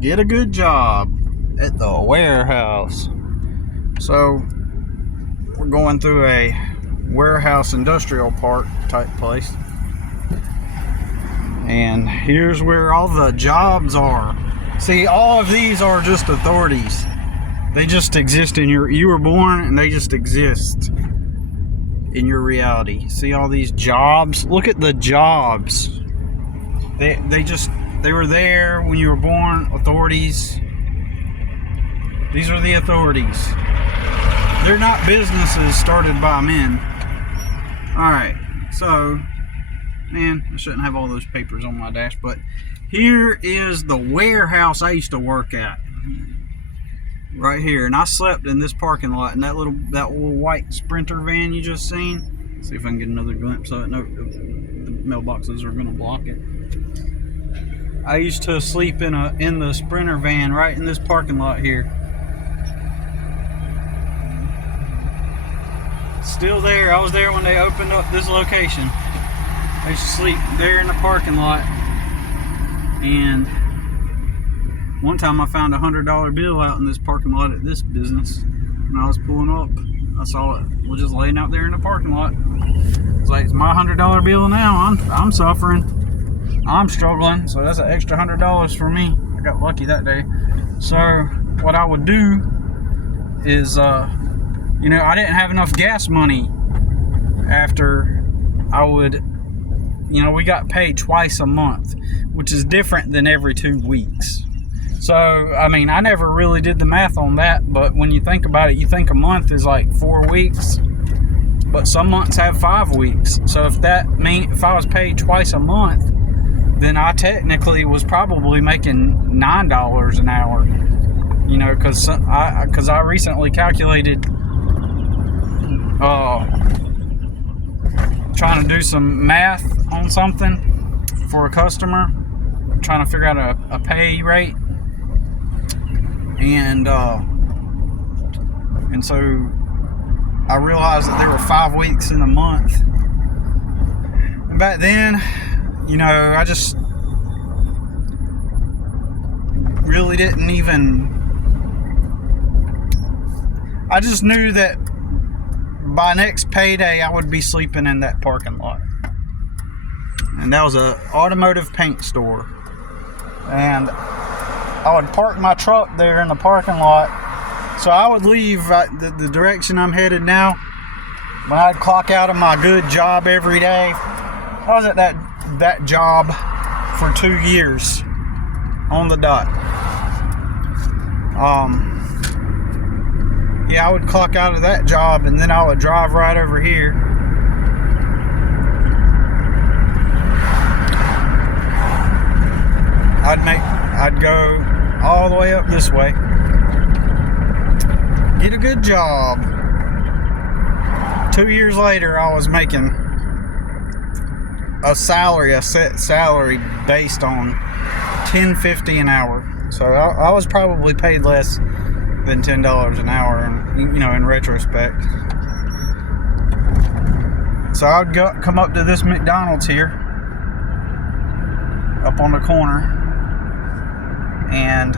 Get a good job at the warehouse. So, we're going through a warehouse industrial park type place. And here's where all the jobs are. See, all of these are just authorities. They just exist in you were born and they just exist in your reality. See all these jobs? Look at the jobs. They were there when you were born. Authorities. These are the authorities. They're not businesses started by men. Alright, so, man, I shouldn't have all those papers on my dash, but here is the warehouse I used to work at. Right here, and I slept in this parking lot in that little white Sprinter van you just seen. See if I can get another glimpse of it. No, the mailboxes are gonna block it. I used to sleep in the Sprinter van right in this parking lot here. Still there. I was there when they opened up this location. I used to sleep there in the parking lot, and one time I found a $100 bill out in this parking lot at this business. When I was pulling up, I saw it was just laying out there in the parking lot. It's like, it's my $100 bill now. I'm suffering. I'm struggling. So that's an extra $100 for me. I got lucky that day. So what I would do is, I didn't have enough gas money after I would, we got paid twice a month, which is different than every 2 weeks. So, I mean, I never really did the math on that, but when you think about it, you think a month is like 4 weeks, but some months have 5 weeks. So if I was paid twice a month, then I technically was probably making $9 an hour, because I recently calculated, trying to do some math on something for a customer, trying to figure out a pay rate. And so I realized that there were 5 weeks in a month. And back then, I just really didn't even. I just knew that by next payday I would be sleeping in that parking lot. And that was an automotive paint store. And I would park my truck there in the parking lot. So I would leave the direction I'm headed now. When I'd clock out of my good job every day, I was at that job for 2 years on the dot. I would clock out of that job and then I would drive right over here. I'd go all the way up this way. Get a good job. 2 years later, I was making a set salary based on $10.50 an hour. So I was probably paid less than $10 an hour, in retrospect. So I'd come up to this McDonald's here, up on the corner, and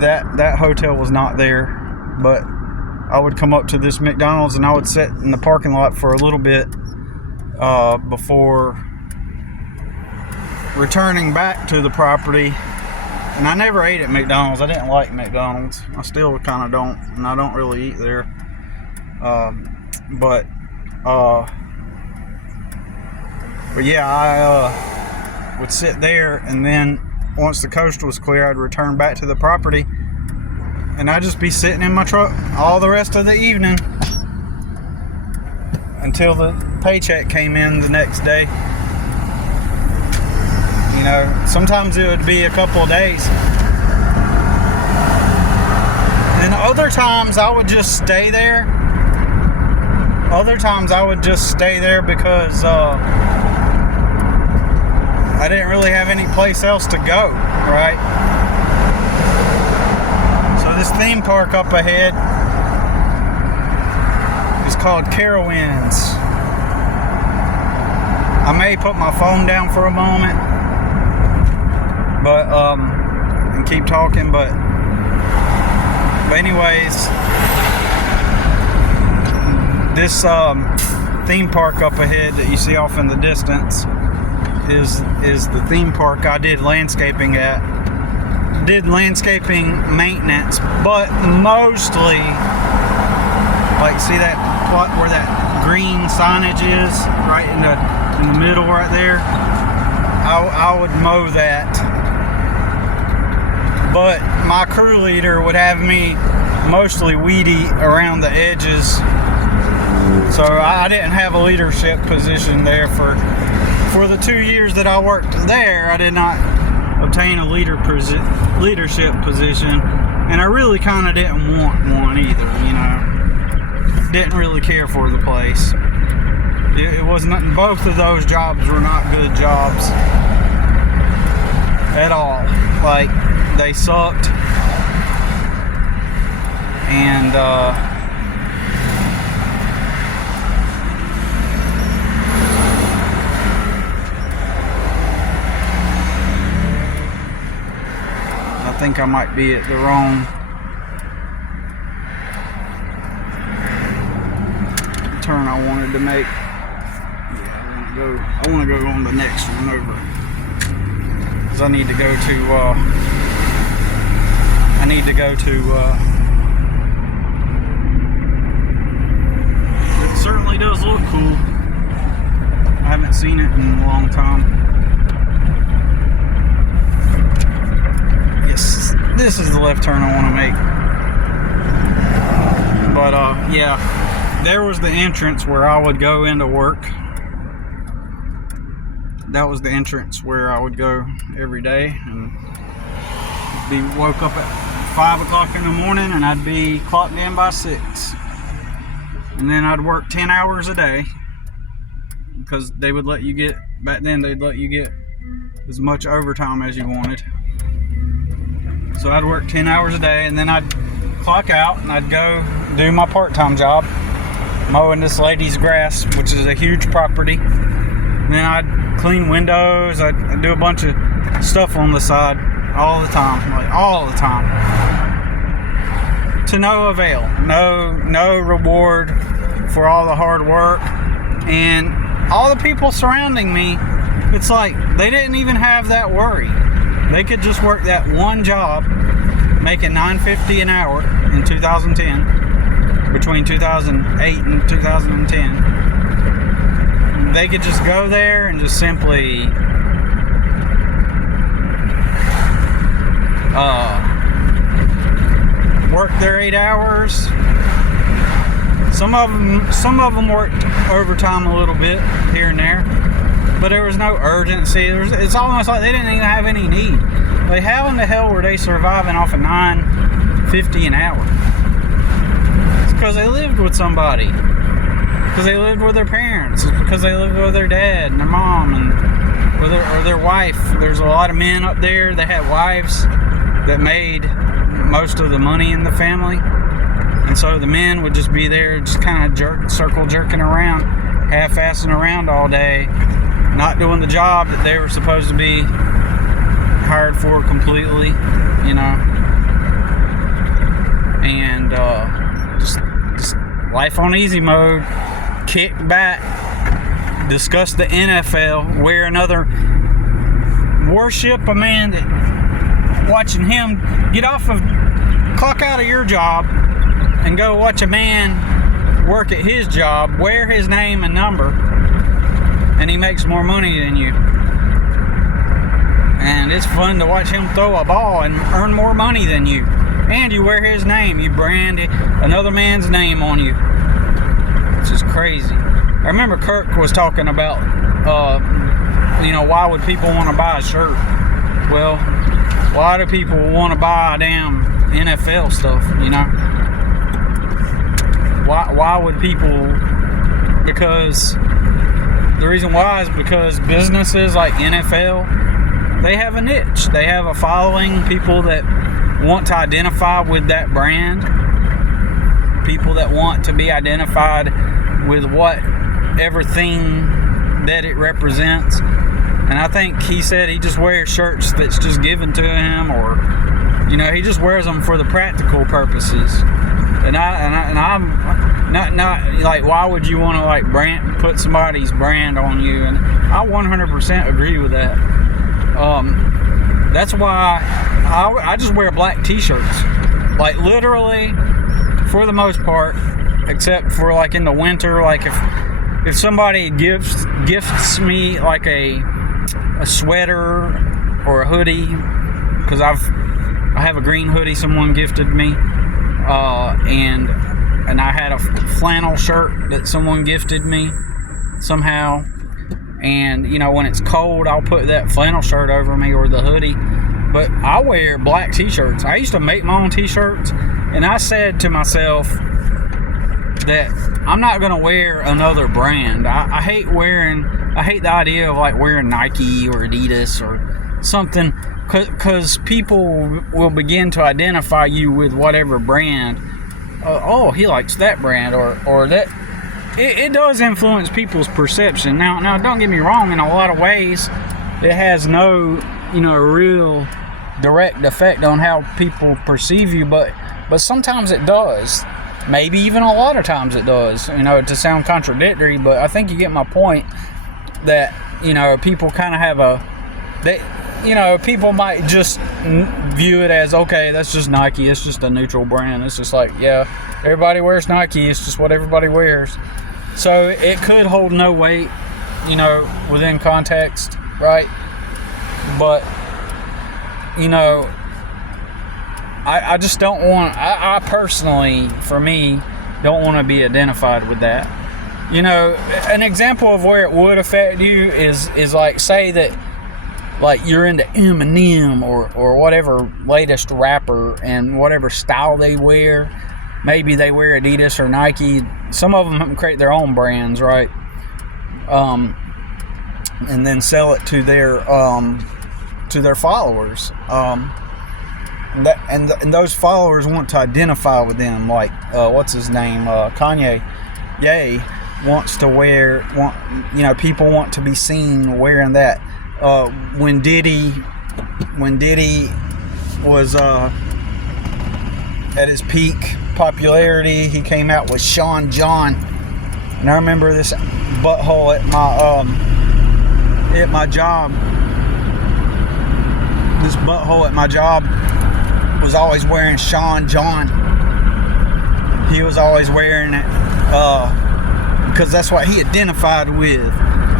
that hotel was not there, but I would come up to this McDonald's and I would sit in the parking lot for a little bit before returning back to the property. And I never ate at McDonald's. I didn't like McDonald's. I still kind of don't, and I don't really eat there. But yeah, I would sit there, and then once the coast was clear, I'd return back to the property, and I'd just be sitting in my truck all the rest of the evening until the paycheck came in the next day. Sometimes it would be a couple of days. And other times I would just stay there. Other times I would just stay there because I didn't really have any place else to go, right? So this theme park up ahead is called Carowinds. I may put my phone down for a moment, but and keep talking. But anyways, this theme park up ahead that you see off in the distance is the theme park I did landscaping at. Did landscaping maintenance, but mostly, like, see that plot where that green signage is, right in the middle right there? I would mow that, but my crew leader would have me mostly weedy around the edges, so I didn't have a leadership position there for the 2 years that I worked there. I did not obtain a leadership position, and I really kind of didn't want one either, you know. Didn't really care for the place. It was not, both of those jobs were not good jobs at all. Like, they sucked, and I think I might be at the wrong turn I wanted to make. Yeah, I want to go on the next one over, because I need to go to it certainly does look cool. I haven't seen it in a long time. Yes, this is the left turn I want to make. But yeah, there was the entrance where I would go into work. That was the entrance where I would go every day, and be woke up at 5 o'clock in the morning, and I'd be clocked in by 6. And then I'd work 10 hours a day, because they would let you get, back then they'd let you get as much overtime as you wanted. So I'd work 10 hours a day, and then I'd clock out and I'd go do my part-time job, mowing this lady's grass, which is a huge property. And then I'd clean windows, I'd do a bunch of stuff on the side all the time, like all the time. To no avail, no reward for all the hard work. And all the people surrounding me, it's like they didn't even have that worry. They could just work that one job, making $9.50 an hour in 2010, between 2008 and 2010. They could just go there and just simply work their 8 hours. Some of them worked overtime a little bit here and there, but there was no urgency. It's almost like they didn't even have any need. Like, how in the hell were they surviving off of $9.50 an hour? It's because they lived with somebody. Because they lived with their parents. It's because they lived with their dad and their mom and or their wife. There's a lot of men up there that had wives that made most of the money in the family. And so the men would just be there, just kind of circle jerking around, half-assing around all day, not doing the job that they were supposed to be hired for completely, you know. And just life on easy mode, kick back, discuss the NFL, where another worship a man that watching him get off of, clock out of your job and go watch a man work at his job, wear his name and number, and he makes more money than you. And it's fun to watch him throw a ball and earn more money than you. And you wear his name, you brand another man's name on you. It's just crazy. I remember Kirk was talking about, why would people want to buy a shirt? Well, why do people want to buy damn NFL stuff, you know? Why would people? Because the reason why is because businesses like NFL, they have a niche. They have a following, people that want to identify with that brand, people that want to be identified with what everything that it represents. And I think he said he just wears shirts that's just given to him, or he just wears them for the practical purposes. And I'm not like, why would you want to like put somebody's brand on you? And I 100% agree with that. That's why I just wear black t-shirts, like literally for the most part, except for like in the winter. Like if somebody gifts me like a sweater or a hoodie, because I have a green hoodie someone gifted me, and I had a flannel shirt that someone gifted me somehow. And when it's cold, I'll put that flannel shirt over me or the hoodie. But I wear black t-shirts. I used to make my own t-shirts, and I said to myself that I'm not gonna wear another brand. I hate the idea of like wearing Nike or Adidas or something, because people will begin to identify you with whatever brand. Oh, he likes that brand, or that. It does influence people's perception. Now, don't get me wrong. In a lot of ways, it has no, real direct effect on how people perceive you. But sometimes it does. Maybe even a lot of times it does. To sound contradictory, but I think you get my point. That people kind of have people might just view it as, okay, that's just Nike. It's just a neutral brand. It's just like, yeah, everybody wears Nike. It's just what everybody wears. So it could hold no weight, within context, right? But, I just don't want, I personally, for me, don't want to be identified with that. An example of where it would affect you is like, say that, like, you're into Eminem or whatever latest rapper and whatever style they wear. Maybe they wear Adidas or Nike. Some of them create their own brands, right? And then sell it to their followers. And those followers want to identify with them. Like, what's his name? Kanye. Ye wants to wear. People want to be seen wearing that. When Diddy was at his peak popularity, he came out with Sean John, and I remember this butthole at my job. This butthole at my job was always wearing Sean John. He was always wearing it because that's what he identified with,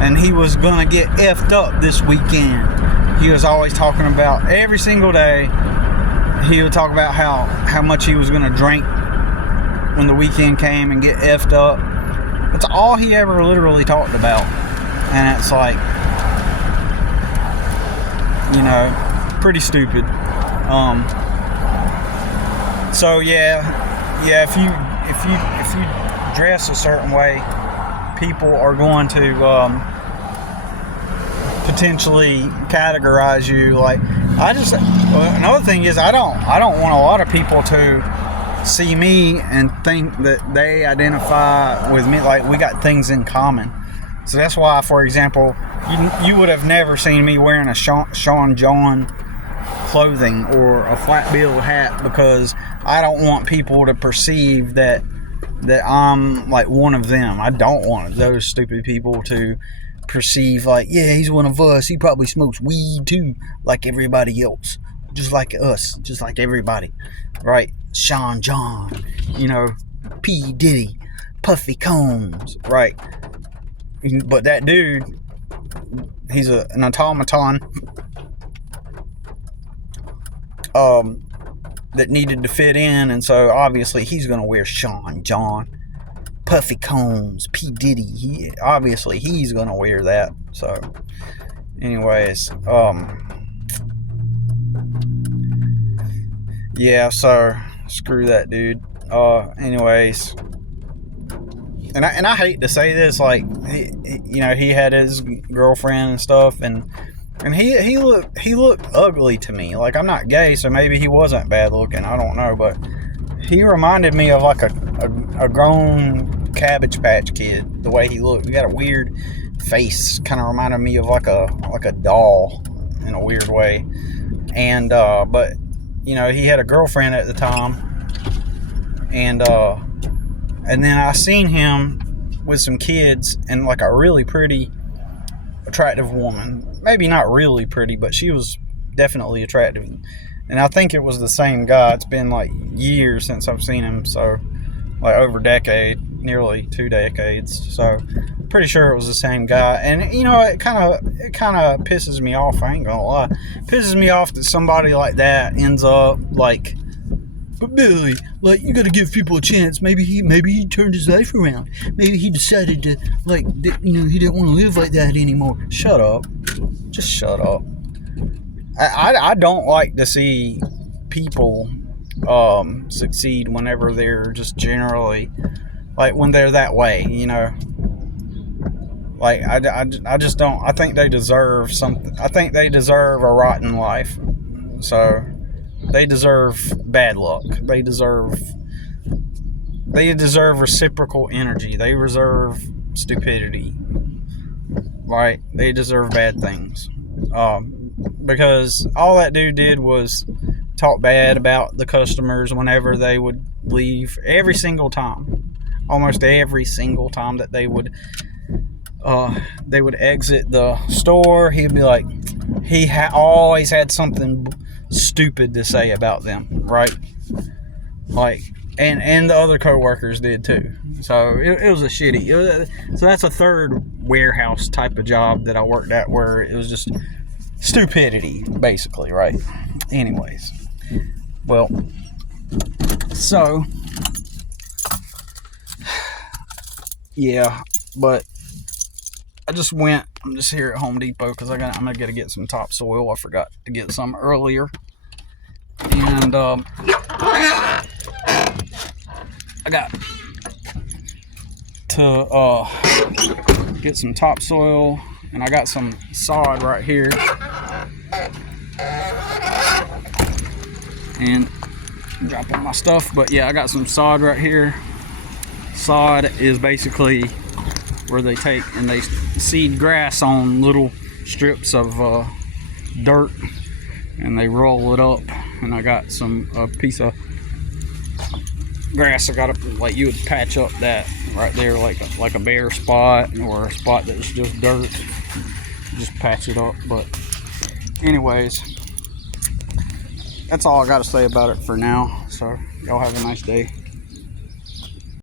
and he was gonna get effed up this weekend. He was always talking about, every single day, he would talk about how much he was gonna drink when the weekend came and get effed up. That's all he ever literally talked about. And it's like, pretty stupid. So yeah, if you dress a certain way, people are going to potentially categorize you. Like, another thing is, I don't want a lot of people to see me and think that they identify with me, like we got things in common. So that's why, for example, you would have never seen me wearing a Sean John clothing or a flat bill hat, because I don't want people to perceive that I'm like one of them. I don't want those stupid people to perceive like, yeah, he's one of us. He probably smokes weed too, like everybody else. Just like us, just like everybody, right? Sean John, P. Diddy, Puffy Combs, right? But that dude, he's an automaton that needed to fit in, and so obviously he's gonna wear Sean John, Puffy Combs, P. Diddy. He's gonna wear that. So, anyways, yeah. So screw that dude. Anyways, and I hate to say this, like he had his girlfriend and stuff, and he looked ugly to me. Like, I'm not gay, so maybe he wasn't bad looking. I don't know, but he reminded me of like a grown Cabbage Patch Kid. The way he looked, he got a weird face kind of reminded me of like a doll in a weird way. And but you know, he had a girlfriend at the time, and then I seen him with some kids and like a really pretty, attractive woman. Maybe not really pretty, but she was definitely attractive. And I think it was the same guy. It's been like years since I've seen him, so like over a decade, nearly 2 decades. So pretty sure it was the same guy. And you know, it kind of pisses me off. I ain't gonna lie, it pisses me off that somebody like that ends up like, but Billy, like, you gotta give people a chance. Maybe he turned his life around. Maybe he decided to, like, you know, he didn't want to live like that anymore. Shut up. Just shut up. I don't like to see people succeed whenever they're just generally, like, when they're that way, you know. Like, I just don't. I think they deserve something. I think they deserve a rotten life. So they deserve bad luck. They deserve reciprocal energy. They deserve stupidity. Right? They deserve bad things. Because all that dude did was talk bad about the customers whenever they would leave. Every single time. Almost every single time that they would exit the store, he'd be like, he always had something stupid to say about them, right? Like, and the other co-workers did too. So it was a shitty. So that's a third warehouse type of job that I worked at, where it was just stupidity, basically, right? Anyways, well, so yeah, but I'm just here at Home Depot because I'm gonna get some topsoil. I forgot to get some earlier, and I got to get some topsoil, and I got some sod right here, and drop on my stuff. But yeah, I got some sod right here. Sod is basically where they take and they seed grass on little strips of dirt, and they roll it up. And I got a piece of grass. I got like, you would patch up that right there, like a bare spot or a spot that's just dirt. Just patch it up. But anyways, that's all I got to say about it for now. So y'all have a nice day.